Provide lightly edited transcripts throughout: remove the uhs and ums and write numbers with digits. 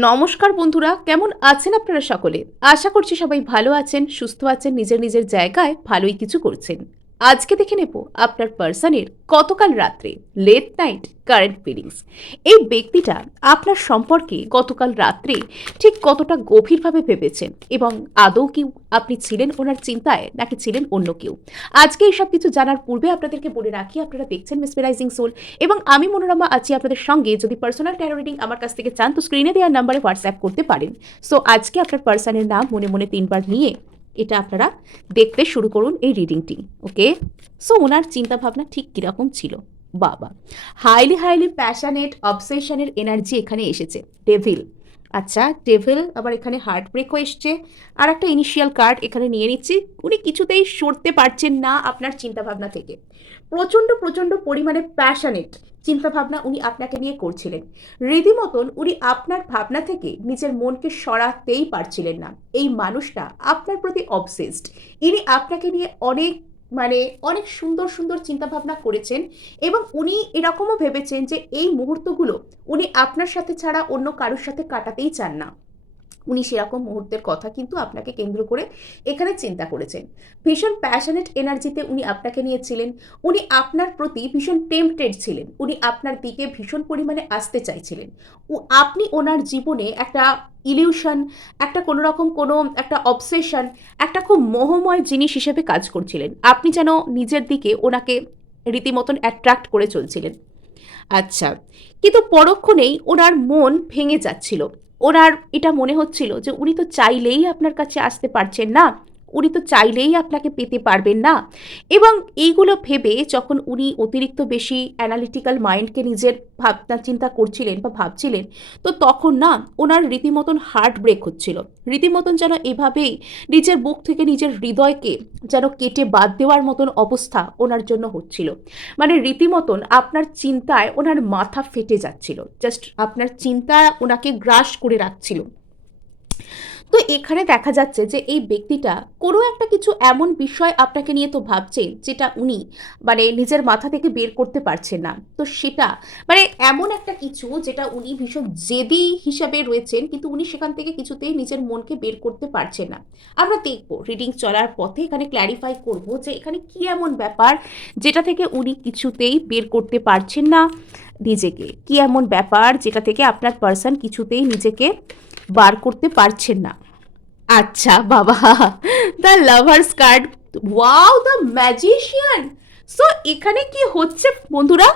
নমস্কার বন্ধুরা, কেমন আছেন আপনারা সকলে? আশা করছি সবাই ভালো আছেন, সুস্থ আছেন, নিজের নিজের জায়গায় ভালোই কিছু করছেন। আজকে দেখে নেব আপনার পার্সনের গতকাল রাত্রে লেট নাইট কারেন্ট ফিলিংস। এই ব্যক্তিটা আপনার সম্পর্কে গতকাল রাত্রে ঠিক কতটা গভীরভাবে ভেবেছেন এবং আদৌ কি আপনি ছিলেন ওনার চিন্তায় নাকি ছিলেন অন্য কেউ। আজকে এইসব কিছু জানার পূর্বে আপনাদেরকে বলে রাখি, আপনারা দেখছেন মেসমেরাইজিং সোল এবং আমি মনোরমা আছি আপনাদের সঙ্গে। যদি পার্সোনাল ট্যারো রিডিং আমার কাছ থেকে চান তো স্ক্রিনে দেওয়ার নাম্বারে হোয়াটসঅ্যাপ করতে পারেন। সো আজকে আপনার পার্সনের নাম মনে মনে 3বার নিয়ে এটা আপনারা দেখতে শুরু করুন এই রিডিংটি। ওকে, সো ওনার চিন্তাভাবনা ঠিক কীরকম ছিল? বাবা, হাইলি প্যাশনেট অবসেশনের এনার্জি এখানে এসেছে। ডেভিল, আচ্ছা ডেভিল, আবার এখানে হার্ট ব্রেকও এসছে। আর একটা ইনিশিয়াল কার্ড এখানে নিয়ে নিচ্ছি। উনি কিছুতেই সরতে পারছেন না আপনার চিন্তাভাবনা থেকে। প্রচণ্ড প্রচণ্ড পরিমাণে প্যাশনেট চিন্তাভাবনা উনি আপনাকে নিয়ে করছিলেন। রীতিমতন উনি আপনার ভাবনা থেকে নিজের মনকে সরাতেই পারছিলেন না। এই মানুষটা আপনার প্রতি অবসেসড। ইনি আপনাকে নিয়ে অনেক সুন্দর সুন্দর চিন্তাভাবনা করেছেন এবং উনি এরকমও ভেবেছেন যে এই মুহূর্তগুলো উনি আপনার সাথে ছাড়া অন্য কারোর সাথে কাটাতেই চান না। উনি সেরকম মুহূর্তের কথা কিন্তু আপনাকে কেন্দ্র করে এখানে চিন্তা করেছেন। ভীষণ প্যাশনেট এনার্জিতে উনি আপনাকে নিয়েছিলেন। উনি আপনার প্রতি ভীষণ টেম্পটেড ছিলেন। উনি আপনার দিকে ভীষণ পরিমাণে আসতে চাইছিলেন। আপনি ওনার জীবনে একটা ইলিউশন, একটা কোনো রকম কোনো একটা অবসেশন, একটা খুব মোহময় জিনিস হিসেবে কাজ করছিলেন। আপনি যেন নিজের দিকে ওনাকে রীতিমতন অ্যাট্রাক্ট করে চলছিলেন। আচ্ছা, কিন্তু পরক্ষণেই ওনার মন ভেঙে যাচ্ছিল। ওনার এটা মনে হচ্ছিল যে উনি তো চাইলেই আপনার কাছে আসতে পারছেন না, উনি তো চাইলেই আপনাকে পেতে পারবেন না। এবং এইগুলো ভেবে যখন উনি অতিরিক্ত বেশি অ্যানালিটিক্যাল মাইন্ডকে নিজের ভাবনা চিন্তা করছিলেন বা ভাবছিলেন, তো তখন না ওনার রীতিমতন হার্ট ব্রেক হচ্ছিল। রীতিমতন যেন এভাবেই নিজের বুক থেকে নিজের হৃদয়কে যেন কেটে বাদ দেওয়ার মতন অবস্থা ওনার জন্য হচ্ছিল। মানে রীতিমতন আপনার চিন্তায় ওনার মাথা ফেটে যাচ্ছিল। জাস্ট আপনার চিন্তা ওনাকে গ্রাস করে রাখছিল। তো এখানে দেখা যাচ্ছে যে এই ব্যক্তিটা কোনো একটা কিছু এমন বিষয় আপনাকে নিয়ে তো ভাবছে যেটা উনি নিজের মাথা থেকে বের করতে পারছেন না। তো সেটা এমন একটা কিছু যেটা উনি ভীষণ জেদি হিসাবে রয়েছেন, কিন্তু উনি সেখান থেকে কিছুতেই নিজের মনকে বের করতে পারছেন না। আমরা দেখবো রিডিং চলার পথে এখানে ক্ল্যারিফাই করব যে এখানে কি এমন ব্যাপার যেটা থেকে উনি কিছুতেই বের করতে পারছেন না নিজেকে। কি এমন ব্যাপার যেটা থেকে আপনার পার্সন কিছুতেই নিজেকে বার করতে পারছেন না। আচ্ছা বাবা, the lovers card, wow, the magician. So এখানে কি হচ্ছে বন্ধুরা,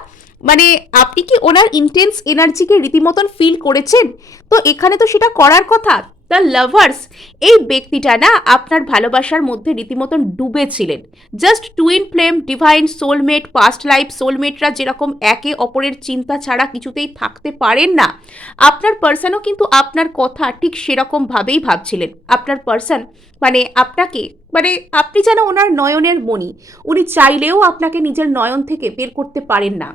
আপনি কি ওনার ইন্টেন্স এনার্জিকে রীতিমতন ফিল করেছেন? তো এখানে তো সেটা করার কথা। দ্য লাভার্স, এই ব্যক্তিটা না আপনার ভালোবাসার মধ্যে রীতিমতন ডুবেছিলেন। Just twin flame, divine soulmate, past life সোলমেটরা যেরকম একে অপরের চিন্তা ছাড়া কিছুতেই থাকতে পারেন না, আপনার পার্সনও কিন্তু আপনার কথা ঠিক সেরকমভাবেই ভাবছিলেন। আপনার পার্সন আপনাকে আপনি যেন ওনার নয়নের মণি, উনি চাইলেও আপনাকে নিজের নয়ন থেকে বের করতে পারেন না,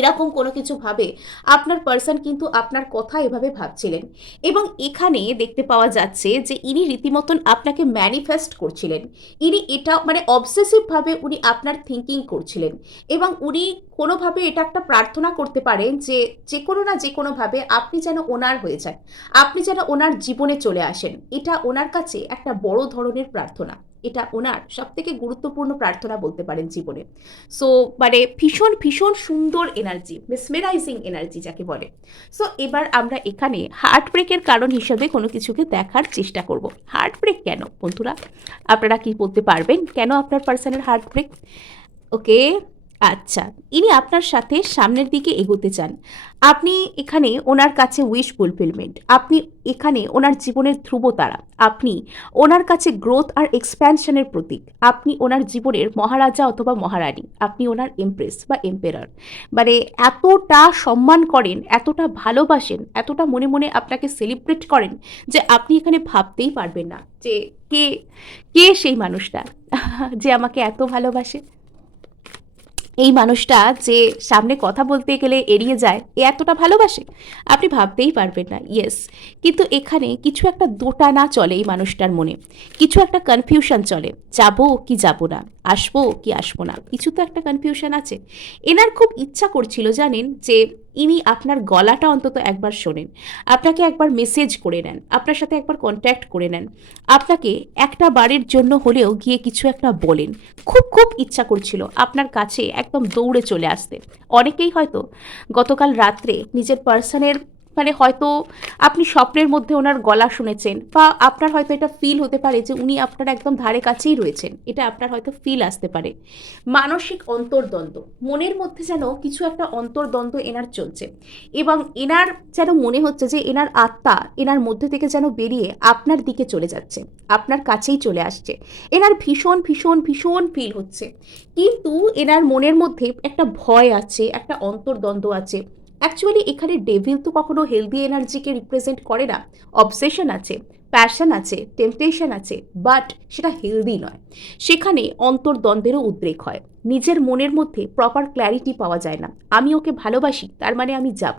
এরকম কোনো কিছু ভাবে আপনার পার্সন কিন্তু আপনার কথা এভাবে ভাবছিলেন। এবং এখানে দেখতে পাওয়া যাচ্ছে যে ইনি রীতিমতন আপনাকে ম্যানিফেস্ট করছিলেন। ইনি এটা অবসেসিভভাবে উনি আপনার থিঙ্কিং করছিলেন এবং উনি কোনোভাবে এটা একটা প্রার্থনা করতে পারেন যে যে কোনো না যে কোনোভাবে আপনি যেন ওনার হয়ে যান, আপনি যেন ওনার জীবনে চলে আসেন। এটা ওনার কাছে একটা বড় ধরনের প্রার্থনা। এটা ওনার সবথেকে গুরুত্বপূর্ণ প্রার্থনা বলতে পারেন জীবনে। সো ভীষণ ভীষণ সুন্দর এনার্জি, মেসমেরাইজিং এনার্জি যাকে বলে। সো এবার আমরা এখানে হার্ট ব্রেকের কারণ হিসেবে কোনো কিছুকে দেখার চেষ্টা করব। হার্ট ব্রেক কেন বন্ধুরা, আপনারা কি বলতে পারবেন কেন আপনার পার্সনের হার্ট ব্রেক? ওকে, আচ্ছা, ইনি আপনার সাথে সামনের দিকে এগোতে চান। আপনি এখানে ওনার কাছে উইশ ফুলফিলমেন্ট, আপনি এখানে ওনার জীবনের ধ্রুবতারা, আপনি ওনার কাছে গ্রোথ আর এক্সপ্যানশনের প্রতীক, আপনি ওনার জীবনের মহারাজা অথবা মহারানী, আপনি ওনার এমপ্রেস বা এম্পেরার। এতটা সম্মান করেন, এতটা ভালোবাসেন, এতটা মনে মনে আপনাকে সেলিব্রেট করেন যে আপনি এখানে ভাবতেই পারবেন না যে কে কে সেই মানুষটা যে আমাকে এত ভালোবাসে। এই মানুষটা যে সামনে কথা বলতে গেলে এড়িয়ে যায়, এ এতটা ভালোবাসে, আপনি ভাবতেই পারবেন না। ইয়েস, কিন্তু এখানে কিছু একটা দোটানা চলে এই মানুষটার মনে, কিছু একটা কনফিউশন চলে, যাবো কি যাবো না। আসবো কি আসবো না, কিছু তো একটা কনফিউশন আছে। এনার খুব ইচ্ছা করছিল জানেন যে ইনি আপনার গলাটা অন্তত একবার শোনেন, আপনাকে একবার মেসেজ করে নেন, আপনার সাথে একবার কন্ট্যাক্ট করে নেন, আপনাকে একটা বারের জন্য হলেও গিয়ে কিছু একটা বলেন। খুব খুব ইচ্ছা করছিল আপনার কাছে একদম দৌড়ে চলে আসতে। অনেকেই হয়তো গতকাল রাত্রে নিজের পার্সনের মানে হয়তো আপনি স্বপ্নের মধ্যে ওনার গলা শুনেছেন, বা আপনার হয়তো এটা ফিল হতে পারে যে উনি আপনার একদম ধারে কাছেই রয়েছেন, এটা আপনার হয়তো ফিল আসতে পারে। মানসিক অন্তর্দ্বন্দ্ব, মনের মধ্যে যেন কিছু একটা অন্তর্দ্বন্দ্ব এনার চলছে, এবং এনার যেন মনে হচ্ছে যে এনার আত্মা এনার মধ্যে থেকে যেন বেরিয়ে আপনার দিকে চলে যাচ্ছে, আপনার কাছেই চলে আসছে। এনার ভীষণ ভীষণ ভীষণ ফিল হচ্ছে, কিন্তু এনার মনের মধ্যে একটা ভয় আছে, একটা অন্তর্দ্বন্দ্ব আছে। অ্যাকচুয়ালি এখানে ডেভিল তো কখনো হেলদি এনার্জিকে রিপ্রেজেন্ট করে না। অবসেশন আছে, প্যাশন আছে, টেম্পটেশন আছে, বাট সেটা হেলদি নয়। সেখানে অন্তর্দ্বন্দ্বেরও উদ্রেক হয়, নিজের মনের মধ্যে প্রপার ক্ল্যারিটি পাওয়া যায় না। আমি ওকে ভালোবাসি তার মানে আমি যাব,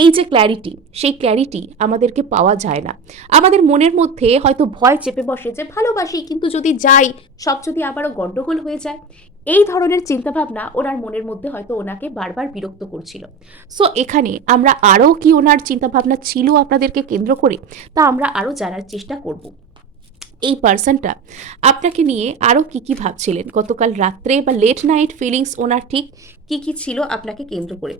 এই যে ক্ল্যারিটি, সেই ক্ল্যারিটি আমাদেরকে পাওয়া যায় না। আমাদের মনের মধ্যে হয়তো ভয় চেপে বসে যে ভালোবাসি কিন্তু যদি যাই, সব যদি আবারও গণ্ডগোল হয়ে যায়। এই ধরনের চিন্তাভাবনা ওনার মনের মধ্যে হয়তো ওনাকে বারবার বিরক্ত করছিল। সো এখানে আমরা আরও কি ওনার চিন্তাভাবনা ছিল আপনাদেরকে কেন্দ্র করে, তা আমরা আরও জানার চেষ্টা করব। এই পার্সনটা আপনাকে নিয়ে আরও কী কী ভাবছিলেন গতকাল রাত্রে, বা লেট নাইট ফিলিংস ওনার ঠিক কী কী ছিল আপনাকে কেন্দ্র করে।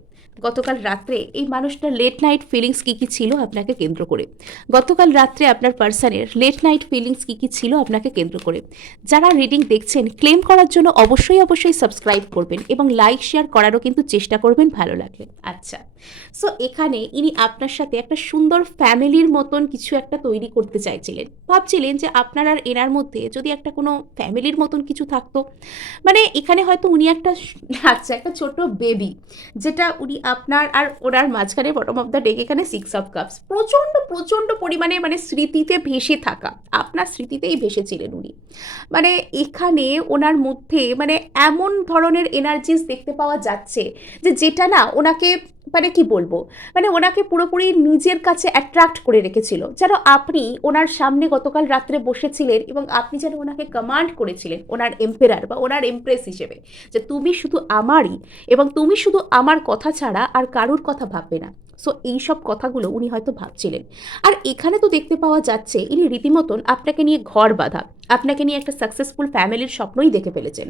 গতকাল রাত্রে এই মানুষটার লেট নাইট ফিলিংস কী কী ছিল আপনাকে কেন্দ্র করে। গতকাল রাত্রে আপনার পার্সনের লেট নাইট ফিলিংস কী কী ছিল আপনাকে কেন্দ্র করে। যারা রিডিং দেখছেন, ক্লেম করার জন্য অবশ্যই অবশ্যই সাবস্ক্রাইব করবেন এবং লাইক শেয়ার করারও কিন্তু চেষ্টা করবেন ভালো লাগলে। আচ্ছা, সো এখানে ইনি আপনার সাথে একটা সুন্দর ফ্যামিলির মতন কিছু একটা তৈরি করতে চাইছিলেন, ভাবছিলেন যে আপনার আর এনার মধ্যে যদি একটা কোনো ফ্যামিলির মতন কিছু থাকতো। মানে এখানে হয়তো উনি একটা আচ্ছা একটা ছোট বেবি, যেটা উনি আপনার আর ওনার মাঝখানে বটম অফ দ্য ডেক এখানে 6 অফ কাপস, প্রচণ্ড প্রচণ্ড পরিমাণে মানে স্মৃতিতে ভেসে থাকা, আপনার স্মৃতিতেই ভেসেছিলেন উনি। মানে এখানে ওনার মধ্যে মানে এমন ধরনের এনার্জিস দেখতে পাওয়া যাচ্ছে যে যেটা না ওনাকে মানে কি বলবো, মানে ওনাকে পুরোপুরি নিজের কাছে অ্যাট্রাক্ট করে রেখেছিল। যেন আপনি ওনার সামনে গতকাল রাত্রে বসেছিলেন এবং আপনি যেন ওনাকে কমান্ড করেছিলেন ওনার এম্পেরার বা ওনার এমপ্রেস হিসেবে, যে তুমি শুধু আমারই এবং তুমি শুধু আমার কথা ছাড়া আর কারুর কথা ভাববে না। সো এইসব কথাগুলো উনি হয়তো ভাবছিলেন। আর এখানে তো দেখতে পাওয়া যাচ্ছে ইনি রীতিমতন আপনাকে নিয়ে ঘর বাঁধা, আপনাকে নিয়ে একটা সাকসেসফুল ফ্যামিলির স্বপ্নই দেখে ফেলেছেন,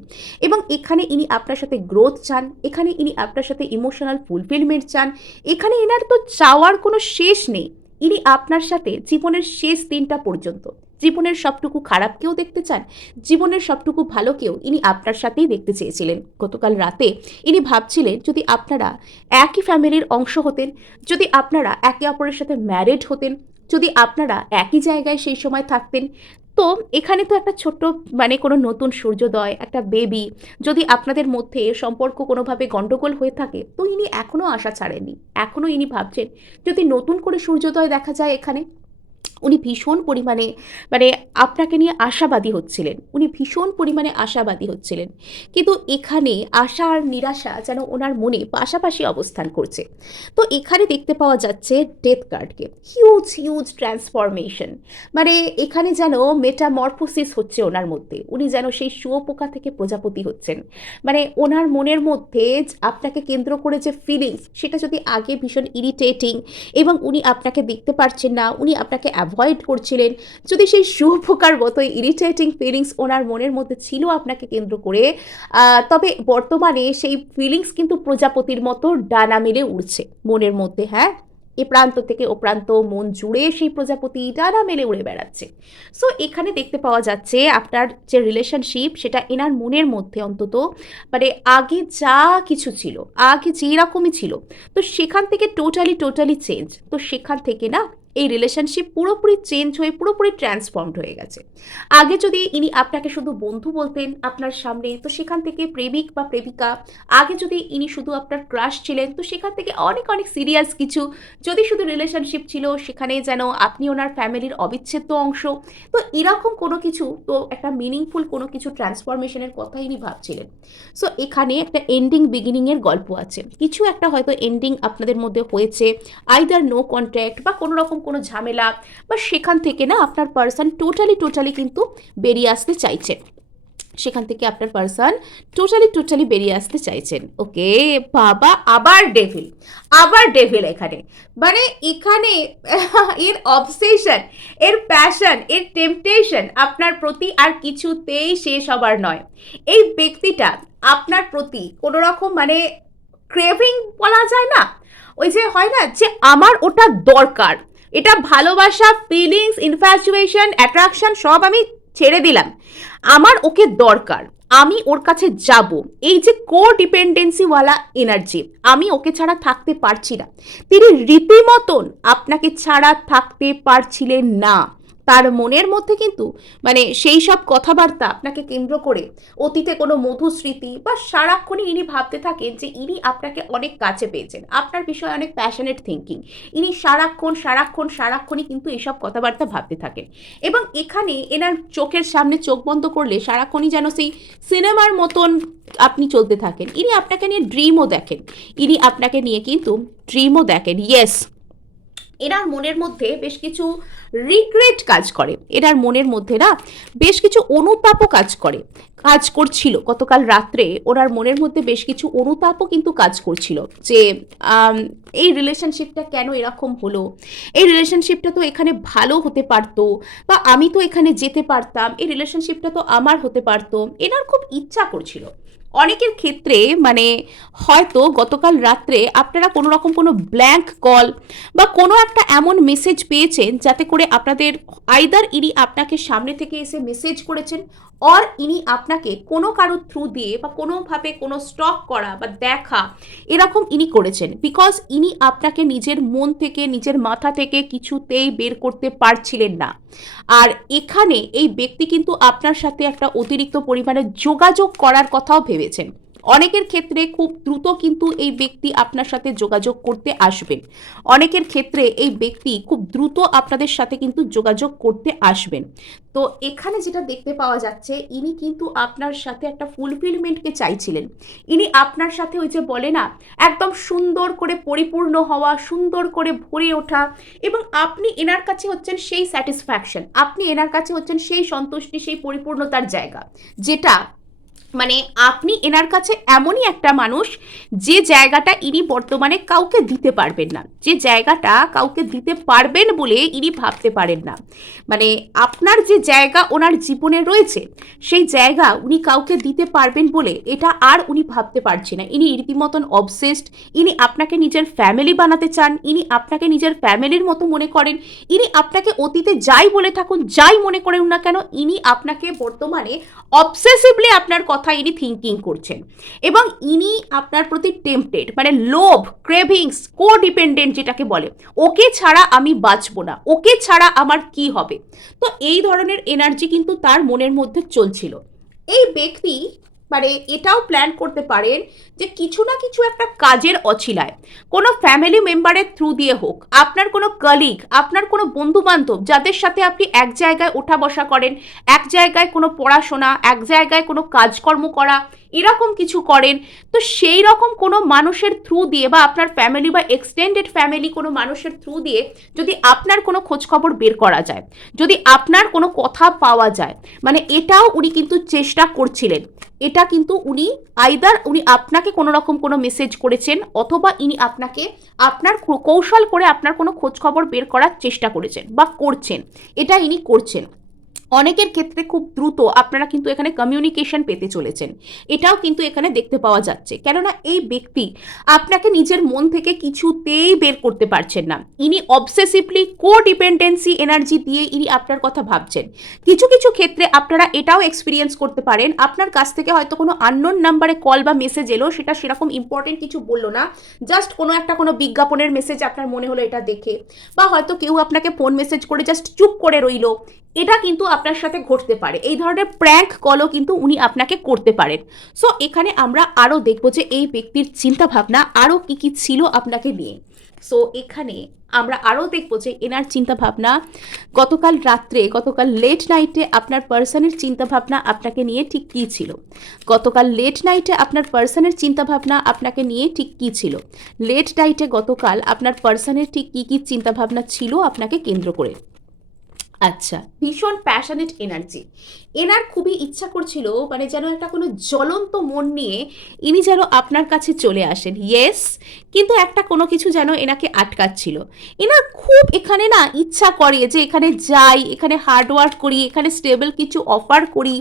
এবং এখানে ইনি আপনার সাথে গ্রোথ চান, এখানে ইনি আপনার সাথে ইমোশনাল ফুলফিলমেন্ট চান। এখানে এনার তো চাওয়ার কোনো শেষ নেই। ইনি আপনার সাথে জীবনের শেষ দিনটা পর্যন্ত, জীবনের সবটুকু খারাপকেও দেখতে চান, জীবনের সবটুকু ভালোকেও ইনি আপনার সাথেই দেখতে চেয়েছিলেন। গতকাল রাতে ইনি ভাবছিলেন যদি আপনারা একই ফ্যামিলির অংশ হতেন, যদি আপনারা একে অপরের সাথে ম্যারিড হতেন, যদি আপনারা একই জায়গায় সেই সময় থাকতেন, তো এখানে তো একটা ছোট্ট মানে কোনো নতুন সূর্যোদয়, একটা বেবি, যদি আপনাদের মধ্যে সম্পর্ক কোনোভাবে গণ্ডগোল হয়ে থাকে, তো ইনি এখনও আশা ছাড়েননি। এখনও ইনি ভাবছেন যদি নতুন করে সূর্যোদয় দেখা যায় এখানে। উনি ভীষণ পরিমাণে মানে আপনাকে নিয়ে আশাবাদী হচ্ছিলেন, উনি ভীষণ পরিমাণে আশাবাদী হচ্ছিলেন। কিন্তু এখানে আশা আর নিরাশা যেন ওনার মনে পাশাপাশি অবস্থান করছে। তো এখানে দেখতে পাওয়া যাচ্ছে ডেথ কার্ডকে, হিউজ হিউজ ট্রান্সফরমেশন, মানে এখানে যেন মেটামরফোসিস হচ্ছে ওনার মধ্যে, উনি যেন সেই শুঁয়োপোকা থেকে প্রজাপতি হচ্ছেন। মানে ওনার মনের মধ্যে আপনাকে কেন্দ্র করে যে ফিলিংস, সেটা যদি আগে ভীষণ ইরিটেটিং এবং উনি আপনাকে দেখতে পারছেন না, উনি আপনাকে অ্যাভয়েড করছিলেন, যদি সেই শুঁয়োপোকার মতো ইরিটেটিং ফিলিংস ওনার মনের মধ্যে ছিল আপনাকে কেন্দ্র করে, তবে বর্তমানে সেই ফিলিংস কিন্তু প্রজাপতির মতো ডানা মেলে উড়ছে মনের মধ্যে। হ্যাঁ, এ প্রান্ত থেকে ও প্রান্ত মন জুড়ে সেই প্রজাপতি ডানা মেলে উড়ে বেড়াচ্ছে। সো এখানে দেখতে পাওয়া যাচ্ছে আপনার যে রিলেশনশিপ, সেটা এনার মনের মধ্যে অন্তত মানে আগে যা কিছু ছিল, আগে যেরকমই ছিল, তো সেখান থেকে টোটালি টোটালি চেঞ্জ। তো সেখান থেকে না এই রিলেশনশিপ পুরোপুরি চেঞ্জ হয়ে পুরোপুরি ট্রান্সফর্মড হয়ে গেছে। আগে যদি ইনি আপনাকে শুধু বন্ধু বলতেন আপনার সামনে, তো সেখান থেকে প্রেমিক বা প্রেমিকা, আগে যদি ইনি শুধু আপনার ক্রাশ ছিলেন, তো সেখান থেকে অনেক অনেক সিরিয়াস কিছু, যদি শুধু রিলেশনশিপ ছিল সেখানে যেন আপনি ওনার ফ্যামিলির অবিচ্ছেদ্য অংশ, তো এরকম কোনো কিছু, তো একটা মিনিংফুল কোনো কিছু ট্রান্সফরমেশনের কথা ইনি ভাবছিলেন। সো এখানে একটা এন্ডিং বিগিনিংয়ের গল্প আছে, কিছু একটা হয়তো এন্ডিং আপনাদের মধ্যে হয়েছে, আইদার নো কন্ট্যাক্ট বা কোনো রকম কোনো ঝামেলা, বা সেখান থেকে না আপনার পার্সন টোটালি টোটালি কিন্তু বেরিয়ে আসতে চাইছে। সেখান থেকে আপনার পার্সন টোটালি বেরিয়ে আসতে চাইছেন। ওকে বাবা, আবার ডেভিল এখানে, মানে এখানে এর অবসেশন, এর প্যাশন, এর টেম্পটেশন আপনার প্রতি আর কিছুতেই শেষ হবার নয়। এই ব্যক্তিটা আপনার প্রতি কোনো রকম মানে ক্রেভিং বলা যায় না, ওই যে হয় না যে আমার ওটা দরকার, এটা ভালোবাসা, ফিলিংস, ইনফ্যাচুয়েশন, অ্যাট্রাকশন সব আমি ছেড়ে দিলাম, আমার ওকে দরকার, আমি ওর কাছে যাব, এই যে কো ডিপেন্ডেন্সিওয়ালা এনার্জি, আমি ওকে ছাড়া থাকতে পারছি না। তিনি রীতিমতন আপনাকে ছাড়া থাকতে পারছিলেন না। তার মনের মধ্যে কিন্তু মানে সেই সব কথাবার্তা আপনাকে কেন্দ্র করে অতীতে কোনো মধুস্মৃতি বা সারাক্ষণই ইনি ভাবতে থাকেন যে ইনি আপনাকে অনেক কাছে পেয়েছেন, আপনার বিষয়ে অনেক প্যাশনেট থিঙ্কিং, ইনি সারাক্ষণই কিন্তু এইসব কথাবার্তা ভাবতে থাকেন। এবং এখানে এনার চোখের সামনে চোখ বন্ধ করলে সারাক্ষণই যেন সেই সিনেমার মতন আপনি চলতে থাকেন। ইনি আপনাকে নিয়ে ড্রিমও দেখেন, ইনি আপনাকে নিয়ে কিন্তু ড্রিমও দেখেন। ইয়েস, এনার মনের মধ্যে বেশ কিছু রিগ্রেট কাজ করে, এনার মনের মধ্যে না বেশ কিছু অনুতাপও কাজ করছিল গতকাল রাত্রে। ওনার মনের মধ্যে বেশ কিছু অনুতাপও কিন্তু কাজ করছিল যে এই রিলেশনশিপটা কেন এরকম হলো, এই রিলেশনশিপটা তো এখানে ভালো হতে পারতো, বা আমি তো এখানে যেতে পারতাম, এই রিলেশনশিপটা তো আমার হতে পারতো। এনার খুব ইচ্ছা করছিল। অনেকের ক্ষেত্রে মানে হয়তো গতকাল রাত্রে আপনারা কোনো রকম কোনো ব্ল্যাঙ্ক কল বা কোনো একটা এমন মেসেজ পেয়েছেন যাতে করে আপনাদের আইদার ইনি আপনাকে সামনে থেকে এসে মেসেজ করেছেন, অর ইনি আপনাকে কোনো কারোর থ্রু দিয়ে বা কোনোভাবে কোনো স্টক করা বা দেখা এরকম ইনি করেছেন, বিকজ ইনি আপনাকে নিজের মন থেকে নিজের মাথা থেকে কিছুতেই বের করতে পারছিলেন না। আর এখানে এই ব্যক্তি কিন্তু আপনার সাথে একটা অতিরিক্ত পরিমাণে যোগাযোগ করার কথাও ভেবেছেন। অনেকের ক্ষেত্রে খুব দ্রুত কিন্তু এই ব্যক্তি আপনার সাথে যোগাযোগ করতে আসবেন, অনেকের ক্ষেত্রে এই ব্যক্তি খুব দ্রুত আপনাদের সাথে কিন্তু যোগাযোগ করতে আসবেন। তো এখানে যেটা দেখতে পাওয়া যাচ্ছে, ইনি কিন্তু আপনার সাথে একটা ফুলফিলমেন্টকে চাইছিলেন। ইনি আপনার সাথে ওই যে বলে না একদম সুন্দর করে পরিপূর্ণ হওয়া, সুন্দর করে ভরে ওঠা, এবং আপনি এনার কাছে হচ্ছেন সেই স্যাটিসফ্যাকশন, আপনি এনার কাছে হচ্ছেন সেই সন্তুষ্টি, সেই পরিপূর্ণতার জায়গা, যেটা মানে আপনি এনার কাছে এমনই একটা মানুষ যে জায়গাটা ইনি বর্তমানে কাউকে দিতে পারবেন না, যে জায়গাটা কাউকে দিতে পারবেন বলে ইনি ভাবতে পারেন না। মানে আপনার যে জায়গা ওনার জীবনে রয়েছে সেই জায়গা উনি কাউকে দিতে পারবেন বলে এটা আর উনি ভাবতে পারছেন না। ইনি রীতিমতন অবসেসড, ইনি আপনাকে নিজের ফ্যামিলি বানাতে চান, ইনি আপনাকে নিজের ফ্যামিলির মতো মনে করেন, ইনি আপনাকে অতীতে যাই বলে থাকুন, যাই মনে করেন না কেন, ইনি আপনাকে বর্তমানে অবসেসিভলি আপনার কথা ইনি থিঙ্কিং করছেন। এবং ইনি আপনার প্রতি টেম্পটেড, মানে লোভ, ক্রেভিংস, কো ডিপেন্ডেন্ট যেটাকে বলে, ওকে ছাড়া আমি বাঁচবো না, ওকে ছাড়া আমার কি হবে। তো এই ধরনের এনার্জি কিন্তু তার মনের মধ্যে চলছিল। এই ব্যক্তি মানে এটাও প্ল্যান করতে পারেন যে কিছু না কিছু একটা কাজের অছিলায় কোনো ফ্যামিলি মেম্বারের থ্রু দিয়ে হোক, আপনার কোনো কলিগ, আপনার কোনো বন্ধু বান্ধব যাদের সাথে আপনি এক জায়গায় ওঠা বসা করেন, এক জায়গায় কোনো পড়াশোনা, এক জায়গায় কোনো কাজকর্ম করা, এরকম কিছু করেন, তো সেই রকম কোনো মানুষের থ্রু দিয়ে বা আপনার ফ্যামিলি বা এক্সটেন্ডেড ফ্যামিলি কোনো মানুষের থ্রু দিয়ে যদি আপনার কোনো খোঁজখবর বের করা যায়, যদি আপনার কোনো কথা পাওয়া যায়, মানে এটাও উনি কিন্তু চেষ্টা করছিলেন। এটা কিন্তু উনি আইদার উনি আপনাকে কোনো রকম কোনো মেসেজ করেছেন, অথবা ইনি আপনাকে আপনার কৌশল করে আপনার কোনো খোঁজখবর বের করার চেষ্টা করেছেন বা করছেন, এটা ইনি করছেন। অনেকের ক্ষেত্রে খুব দ্রুত আপনারা কিন্তু এখানে কমিউনিকেশন পেতে চলেছেন, এটাও কিন্তু এখানে দেখতে পাওয়া যাচ্ছে। কেননা এই ব্যক্তি আপনাকে নিজের মন থেকে কিছুতেই বের করতে পারছেন না, ইনি অবসেসিভলি কো ডিপেন্ডেন্সি এনার্জি দিয়ে ইনি আপনার কথা ভাবছেন। কিছু কিছু ক্ষেত্রে আপনারা এটাও এক্সপিরিয়েন্স করতে পারেন, আপনার কাছ থেকে হয়তো কোনো আননোন নাম্বারে কল বা মেসেজ এলো, সেটা সেরকম ইম্পর্টেন্ট কিছু বললো না, জাস্ট কোনো বিজ্ঞাপনের মেসেজ আপনার মনে হলো এটা দেখে, বা হয়তো কেউ আপনাকে ফোন মেসেজ করে জাস্ট চুপ করে রইলো, এটা কিন্তু আপনার সাথে ঘটতে পারে। এই ধরনের প্র্যাঙ্ক কলও কিন্তু উনি আপনাকে করতে পারেন। সো এখানে আমরা আরও দেখব যে এই ব্যক্তির চিন্তা ভাবনা আরও কী কী ছিল আপনাকে নিয়ে। সো এখানে আমরা আরও দেখব যে এনার চিন্তা ভাবনা গতকাল রাত্রে, গতকাল লেট নাইটে আপনার পার্সনের চিন্তা ভাবনা আপনাকে নিয়ে ঠিক কী ছিল, গতকাল লেট নাইটে আপনার পার্সনের চিন্তা ভাবনা আপনাকে নিয়ে ঠিক কী ছিল, লেট নাইটে গতকাল আপনার পার্সনের ঠিক কী কী চিন্তা ভাবনা ছিল আপনাকে কেন্দ্র করে। আচ্ছা, ভীষণ প্যাশনেট এনার্জি। এনার খুবই ইচ্ছা করছিল মানে যেন একটা কোনো জ্বলন্ত মন নিয়ে ইনি যেন আপনার কাছে চলে আসেন। ইয়েস, কিন্তু একটা কোনো কিছু যেন এনাকে আটকাচ্ছিল। এনার খুব এখানে না ইচ্ছা করে যে এখানে যাই, এখানে হার্ডওয়ার্ক করি, এখানে স্টেবল কিছু অফার করি।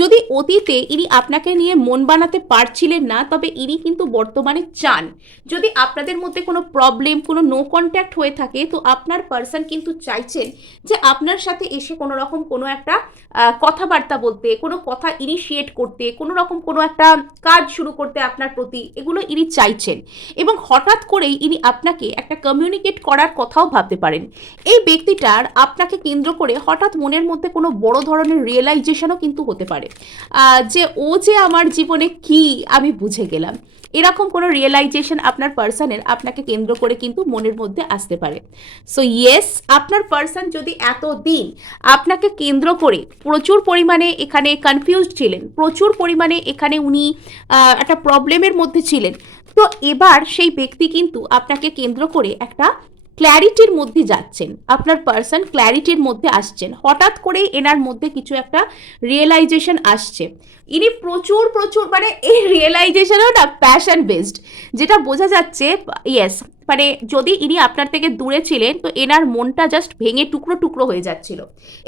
যদি অতীতে ইনি আপনাকে নিয়ে মন বানাতে পারছিলেন না, তবে ইনি কিন্তু বর্তমানে চান। যদি আপনাদের মধ্যে কোনো প্রবলেম, কোনো নো কন্ট্যাক্ট হয়ে থাকে, তো আপনার পার্সন কিন্তু চাইছেন যে আপনার সাথে এসে কোনো রকম কোনো একটা কথাবার্তা বলতে, কোনো কথা ইনিশিয়েট করতে, কোনো রকম কোনো একটা কাজ শুরু করতে আপনার প্রতি, এগুলো ইনি চাইছেন। এবং হঠাৎ করেই ইনি আপনাকে একটা কমিউনিকেট করার কথাও ভাবতে পারেন। এই ব্যক্তিটার আপনাকে কেন্দ্র করে হঠাৎ মনের মধ্যে কোনো বড় ধরনের রিয়েলাইজেশনও কিন্তু হতে পারে, যে ও যে আমার জীবনে কি আমি বুঝে গেলাম। এরকম কোনো রিয়েলাইজেশন আপনার পার্সনের আপনাকে কেন্দ্র করে কিন্তু মনের মধ্যে আসতে পারে। সো ইয়েস, আপনার পার্সন যদি এতদিন আপনাকে কেন্দ্র করে প্রচুর পরিমাণে এখানে কনফিউজড ছিলেন, প্রচুর পরিমাণে এখানে উনি একটা প্রবলেমের মধ্যে ছিলেন, তো এবার সেই ব্যক্তি কিন্তু আপনাকে কেন্দ্র করে একটা ক্ল্যারিটির মধ্যে যাচ্ছেন। আপনার পার্সন ক্ল্যারিটির মধ্যে আসছেন, হঠাৎ করেই এনার মধ্যে কিছু একটা রিয়েলাইজেশন আসছে। ইনি প্রচুর প্রচুর মানে এই রিয়েলাইজেশনও না প্যাশন বেসড, যেটা বোঝা যাচ্ছে। ইয়েস, মানে যদি ইনি আপনার থেকে দূরে ছিলেন, তো এনার মনটা জাস্ট ভেঙে টুকরো টুকরো হয়ে যাচ্ছিল,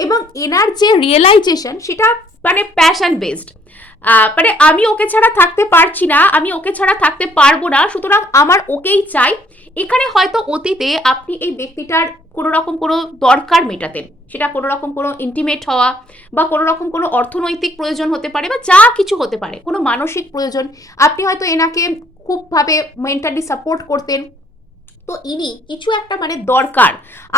এবং এনার যে রিয়েলাইজেশন সেটা মানে প্যাশন বেসড। মানে আমি ওকে ছাড়া থাকতে পারছি না, আমি ওকে ছাড়া থাকতে পারবো না, সুতরাং আমার ওকেই চাই। এখানে হয়তো অতীতে আপনি এই ব্যক্তিটার কোনো রকম কোনো দরকার মেটাতেন, সেটা কোনো রকম কোনো ইন্টিমেট হওয়া, বা কোনো রকম কোনো অর্থনৈতিক প্রয়োজন হতে পারে, বা যা কিছু হতে পারে, কোনো মানসিক প্রয়োজন। আপনি হয়তো এনাকে খুবভাবে মেন্টালি সাপোর্ট করতেন। তো ইনি কিছু একটা মানে দরকার,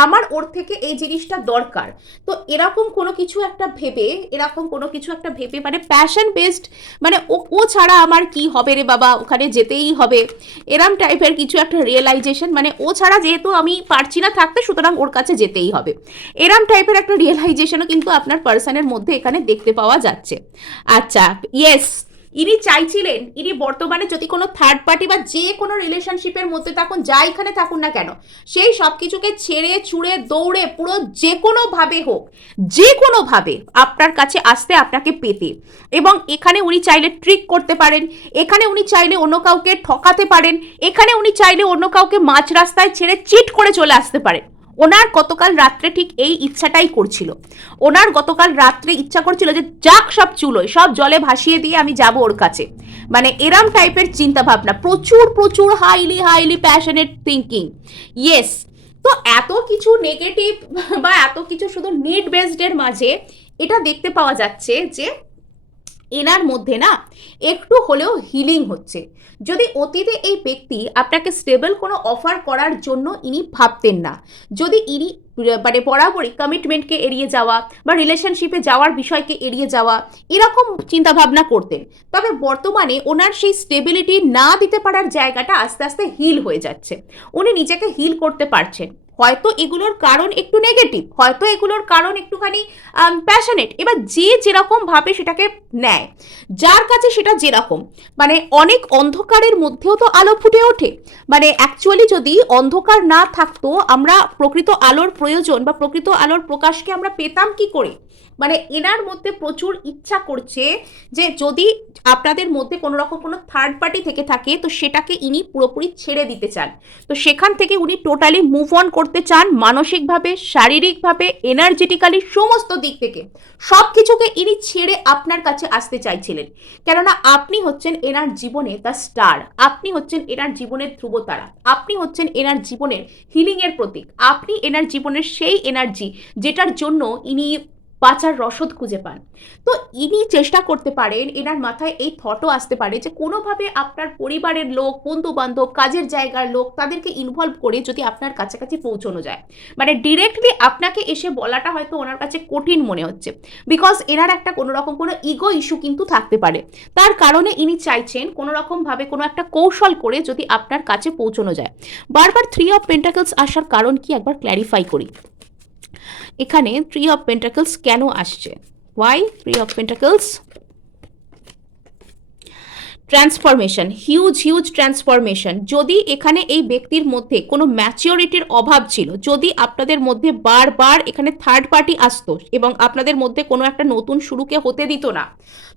আমার ওর থেকে এই জিনিসটা দরকার, তো এরকম কোনো কিছু একটা ভেবে, এরকম কোনো কিছু একটা ভেবে মানে প্যাশন বেসড, মানে ও ছাড়া আমার কি হবে রে বাবা, ওখানে যেতেই হবে, এরম টাইপের কিছু একটা রিয়েলাইজেশন, মানে ও ছাড়া যেহেতু আমি পারছি না থাকতে, সুতরাং ওর কাছে যেতেই হবে, এরম টাইপের একটা রিয়েলাইজেশনও কিন্তু আপনার পার্সনের মধ্যে এখানে দেখতে পাওয়া যাচ্ছে। আচ্ছা, ইয়েস, ইনি চাইছিলেন ইনি বর্তমানে যদি কোনো থার্ড পার্টি বা যে কোনো রিলেশনশিপের মধ্যে থাকুন, যা এখানে থাকুন না কেন, সেই সব কিছুকে ছেড়ে ছুড়ে দৌড়ে পুরো যে কোনোভাবে হোক, যে কোনোভাবে আপনার কাছে আসতে, আপনাকে পেতে। এবং এখানে উনি চাইলে ট্রিক করতে পারেন, এখানে উনি চাইলে অন্য কাউকে ঠকাতে পারেন, এখানে উনি চাইলে অন্য কাউকে মাঝ রাস্তায় ছেড়ে চিট করে চলে আসতে পারেন। ওনার গতকাল রাত্রে ঠিক এই ইচ্ছাটাই করছিল। ওনার গতকাল রাত্রে ইচ্ছা করছিল যে যাক সব চুলোয়, সব জলে ভাসিয়ে দিয়ে আমি যাব ওর কাছে, মানে এরম টাইপের চিন্তা ভাবনা, প্রচুর প্রচুর highly highly passionate thinking. Yes, তো এত কিছু নেগেটিভ বা এত কিছু শুধু নিড বেসডের মাঝে এটা দেখতে পাওয়া যাচ্ছে যে এনার মধ্যে না একটু হলেও হিলিং হচ্ছে। যদি অতীতে এই ব্যক্তি আপনাকে স্টেবল কোনো অফার করার জন্য ইনি ভাবতেন না, যদি ইনি মানে বরাবরই কমিটমেন্টকে এড়িয়ে যাওয়া বা রিলেশনশিপে যাওয়ার বিষয়কে এড়িয়ে যাওয়া এরকম চিন্তাভাবনা করতেন, তবে বর্তমানে ওনার সেই স্টেবিলিটি না দিতে পারার জায়গাটা আস্তে আস্তে হিল হয়ে যাচ্ছে। উনি নিজেকে হিল করতে পারছেন। হয়তো এগুলোর কারণ একটু নেগেটিভ, হয়তো এগুলোর কারণ একটুখানি প্যাশনেট, এবার যে যেরকম ভাবে সেটাকে নেয়, যার কাছে সেটা যেরকম, মানে অনেক অন্ধকারের মধ্যেও তো আলো ফুটে ওঠে। মানে অ্যাকচুয়ালি যদি অন্ধকার না থাকতো, আমরা প্রকৃত আলোর প্রয়োজন বা প্রকৃত আলোর প্রকাশকে আমরা পেতাম কি করে? মানে এনার মধ্যে প্রচুর ইচ্ছা করছে যে যদি আপনাদের মধ্যে কোনো রকম কোনো থার্ড পার্টি থেকে থাকে, তো সেটাকে ইনি পুরোপুরি ছেড়ে দিতে চান। তো সেখান থেকে উনি টোটালি মুভ অন করতে চান, মানসিকভাবে, শারীরিকভাবে, এনার্জেটিক্যালি, সমস্ত দিক থেকে সব কিছুকে ইনি ছেড়ে আপনার কাছে আসতে চাইছিলেন। কেননা আপনি হচ্ছেন এনার জীবনে দ্য স্টার, আপনি হচ্ছেন এনার জীবনের ধ্রুবতারা, আপনি হচ্ছেন এনার জীবনের হিলিংয়ের প্রতীক, আপনি এনার জীবনের সেই এনার্জি যেটার জন্য ইনি বাঁচার রসদ খুঁজে পান। তো ইনি চেষ্টা করতে পারেন, এনার মাথায় এই থটও আসতে পারে যে কোনোভাবে আপনার পরিবারের লোক, বন্ধু বান্ধব, কাজের জায়গার লোক, তাদেরকে ইনভলভ করে যদি আপনার কাছাকাছি পৌঁছানো যায়। মানে ডিরেক্টলি আপনাকে এসে বলাটা হয়তো ওনার কাছে কঠিন মনে হচ্ছে, বিকজ এনার একটা কোনো রকম কোনো ইগো ইস্যু কিন্তু থাকতে পারে। তার কারণে ইনি চাইছেন কোনো রকমভাবে কোনো একটা কৌশল করে যদি আপনার কাছে পৌঁছানো যায়। বারবার 3 অফ পেন্টাকলস আসার কারণ কি একবার ক্ল্যারিফাই করি। এখানে 3 অফ পেন্টাকলস কেন আসছে? Why 3 of pentacles? Transformation, huge huge transformation. যদি এখানে এই ব্যক্তির মধ্যে কোনো ম্যাচিওরিটির অভাব ছিল, যদি আপনাদের মধ্যে বারবার এখানে থার্ড পার্টি আসতো এবং আপনাদের মধ্যে কোনো একটা নতুন শুরুকে হতে দিত না,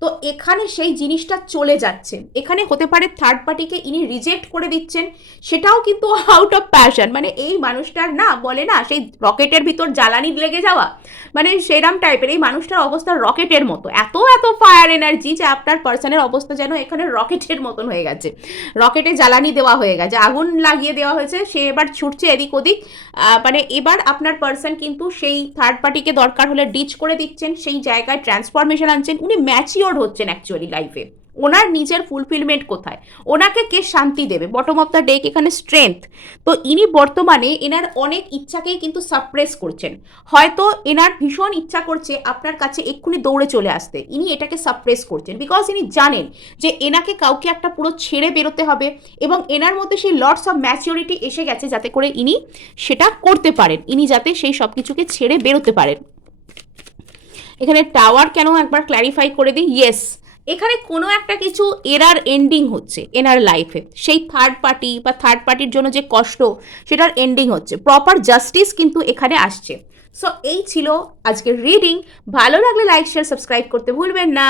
তো এখানে সেই জিনিসটা চলে যাচ্ছে। এখানে হতে পারে থার্ড পার্টিকে ইনি রিজেক্ট করে দিচ্ছেন, সেটাও কিন্তু আউট অফ প্যাশন। মানে এই মানুষটার না বলে না সেই রকেটের ভিতর জ্বালানি লেগে যাওয়া, মানে সেরাম টাইপের এই মানুষটার অবস্থা রকেটের মতো, এত এত ফায়ার এনার্জি যে আপনার পার্সনের অবস্থা যেন এখানে রকেটের মতন হয়ে গেছে, রকেটে জ্বালানি দেওয়া হয়ে গেছে, আগুন লাগিয়ে দেওয়া হয়েছে, সে এবার ছুটছে এদিক ওদিক। মানে এবার আপনার পার্সন কিন্তু সেই থার্ড পার্টিকে দরকার হলে ডিচ করে দিচ্ছেন, সেই জায়গায় ট্রান্সফরমেশন আনছেন, উনি ম্যাচিওর হচ্ছেন অ্যাকচুয়ালি লাইফে। ওনার নিজের ফুলফিলমেন্ট কোথায়, ওনাকে কে শান্তি দেবে? বটম অফ দ্য ডেক এখানে স্ট্রেংথ। তো ইনি বর্তমানে এনার অনেক ইচ্ছাকেই কিন্তু সাপ্রেস করছেন। হয়তো এনার ভীষণ ইচ্ছা করছে আপনার কাছে এক্ষুনি দৌড়ে চলে আসতে, ইনি এটাকে সাপ্রেস করছেন বিকজ ইনি জানেন যে এনাকে কাউকে একটা পুরো ছেড়ে বেরোতে হবে এবং এনার মধ্যে সেই লটস অফ ম্যাচিওরিটি এসে গেছে যাতে করে ইনি সেটা করতে পারেন, ইনি যাতে সেই সব কিছুকে ছেড়ে বেরোতে পারেন। এখানে টাওয়ার কেন একবার ক্ল্যারিফাই করে দিই। ইয়েস, এখানে কোনো একটা কিছু এরার এন্ডিং হচ্ছে এনার লাইফে, সেই থার্ড পার্টি বা থার্ড পার্টির জন্য যে কষ্ট সেটার এন্ডিং হচ্ছে, প্রপার জাস্টিস কিন্তু এখানে আসছে। সো এই ছিল আজকের রিডিং। ভালো লাগলে লাইক শেয়ার সাবস্ক্রাইব করতে ভুলবেন না।